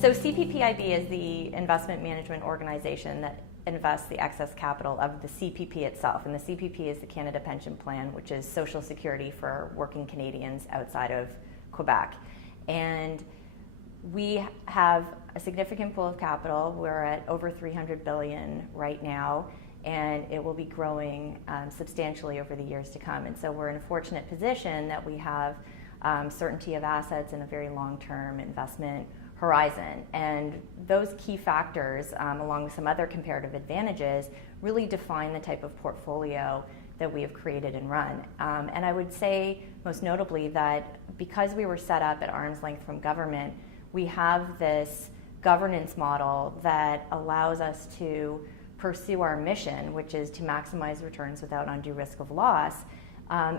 So CPPIB is the investment management organization that invests the excess capital of the CPP itself. And the CPP is the Canada Pension Plan, which is Social Security for working Canadians outside of Quebec. And we have a significant pool of capital. We're at over $300 billion right now, and it will be growing substantially over the years to come. And so we're in a fortunate position that we have certainty of assets and a very long-term investment horizon. And those key factors, along with some other comparative advantages, really define the type of portfolio that we have created and run. And I would say most notably that because we were set up at arm's length from government, we have this governance model that allows us to pursue our mission, which is to maximize returns without undue risk of loss,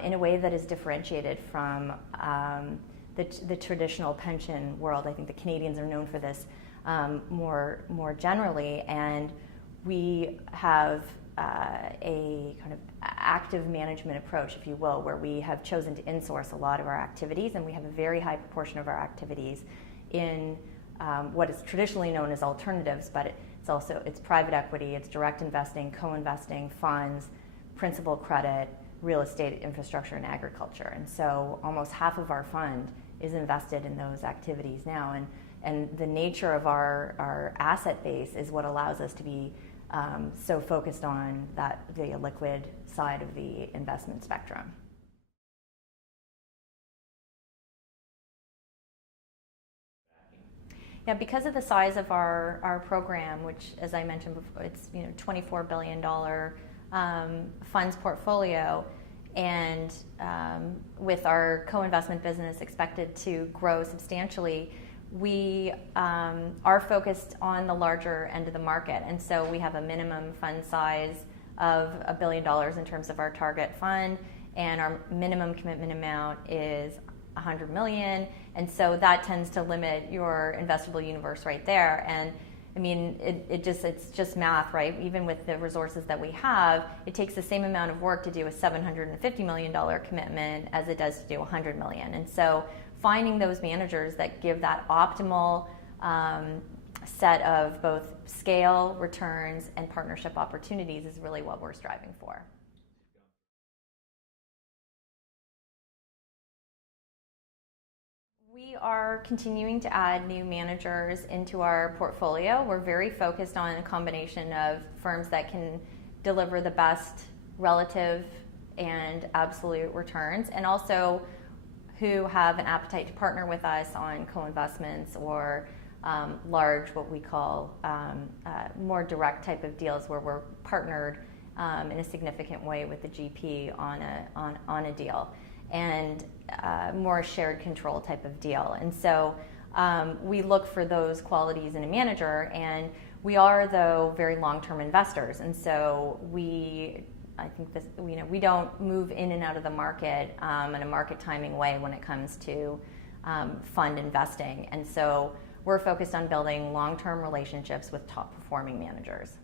in a way that is differentiated from the traditional pension world. I think the Canadians are known for this more generally, and we have a kind of active management approach, if you will, where we have chosen to insource a lot of our activities, and we have a very high proportion of our activities in what is traditionally known as alternatives, but it's private equity, it's direct investing, co-investing, funds, principal credit, real estate, infrastructure, and agriculture. And so almost half of our fund is invested in those activities now. And the nature of our asset base is what allows us to be so focused on the liquid side of the investment spectrum. Yeah, because of the size of our program, which, as I mentioned before, it's $24 billion funds portfolio, and with our co-investment business expected to grow substantially, we are focused on the larger end of the market. And so we have a minimum fund size of $1 billion in terms of our target fund, and our minimum commitment amount is $100 million. And so that tends to limit your investable universe right there. And I mean, it's just math, right? Even with the resources that we have, it takes the same amount of work to do a $750 million commitment as it does to do $100 million. And so finding those managers that give that optimal set of both scale, returns, and partnership opportunities is really what we're striving for. We are continuing to add new managers into our portfolio. We're very focused on a combination of firms that can deliver the best relative and absolute returns, and also who have an appetite to partner with us on co-investments or large, what we call more direct type of deals where we're partnered in a significant way with the GP on a deal, and more shared control type of deal. And so we look for those qualities in a manager, and we are, though, very long-term investors. And so we don't move in and out of the market in a market timing way when it comes to fund investing. And so we're focused on building long-term relationships with top-performing managers.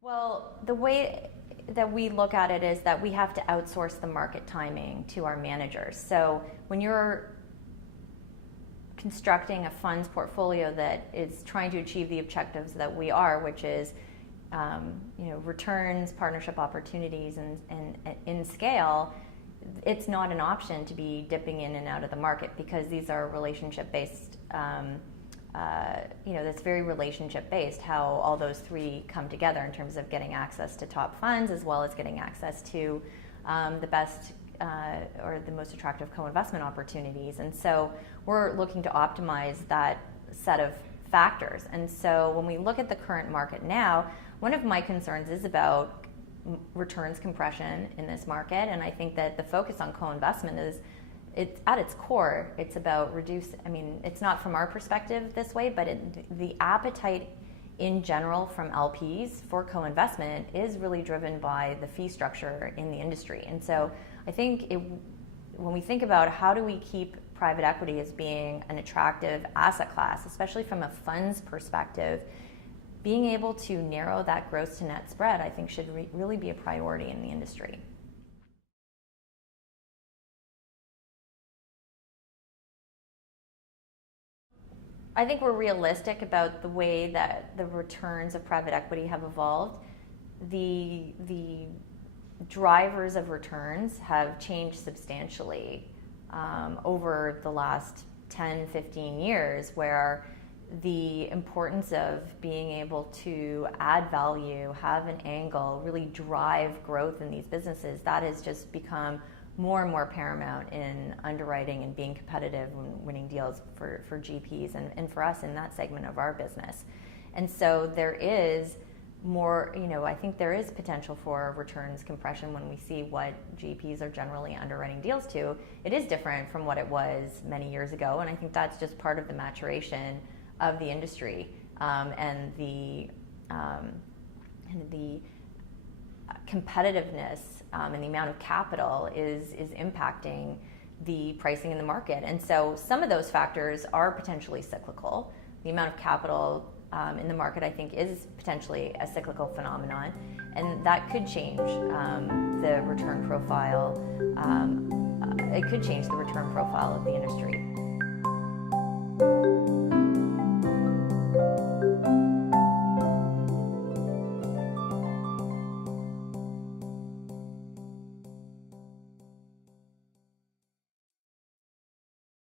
Well, the way that we look at it is that we have to outsource the market timing to our managers. So when you're constructing a funds portfolio that is trying to achieve the objectives that we are, which is returns, partnership opportunities, and in scale, it's not an option to be dipping in and out of the market, because these are relationship-based. That's very relationship-based, how all those three come together in terms of getting access to top funds, as well as getting access to the best or the most attractive co-investment opportunities. And so we're looking to optimize that set of factors. And so when we look at the current market now, one of my concerns is about returns compression in this market, and I think that the focus on co-investment is, it's at its core, it's about it's not from our perspective this way, but the appetite in general from LPs for co-investment is really driven by the fee structure in the industry. And so I think when we think about how do we keep private equity as being an attractive asset class, especially from a funds perspective, being able to narrow that gross to net spread, I think, should really be a priority in the industry. I think we're realistic about the way that the returns of private equity have evolved. The drivers of returns have changed substantially over the last 10, 15 years, where the importance of being able to add value, have an angle, really drive growth in these businesses, that has just become more and more paramount in underwriting and being competitive when winning deals for GPs and for us in that segment of our business. And so there is more, I think there is potential for returns compression when we see what GPs are generally underwriting deals to. It is different from what it was many years ago, and I think that's just part of the maturation of the industry and the competitiveness and the amount of capital is impacting the pricing in the market. And so some of those factors are potentially cyclical. The amount of capital in the market, I think, is potentially a cyclical phenomenon, and that could change the return profile. It could change the return profile of the industry.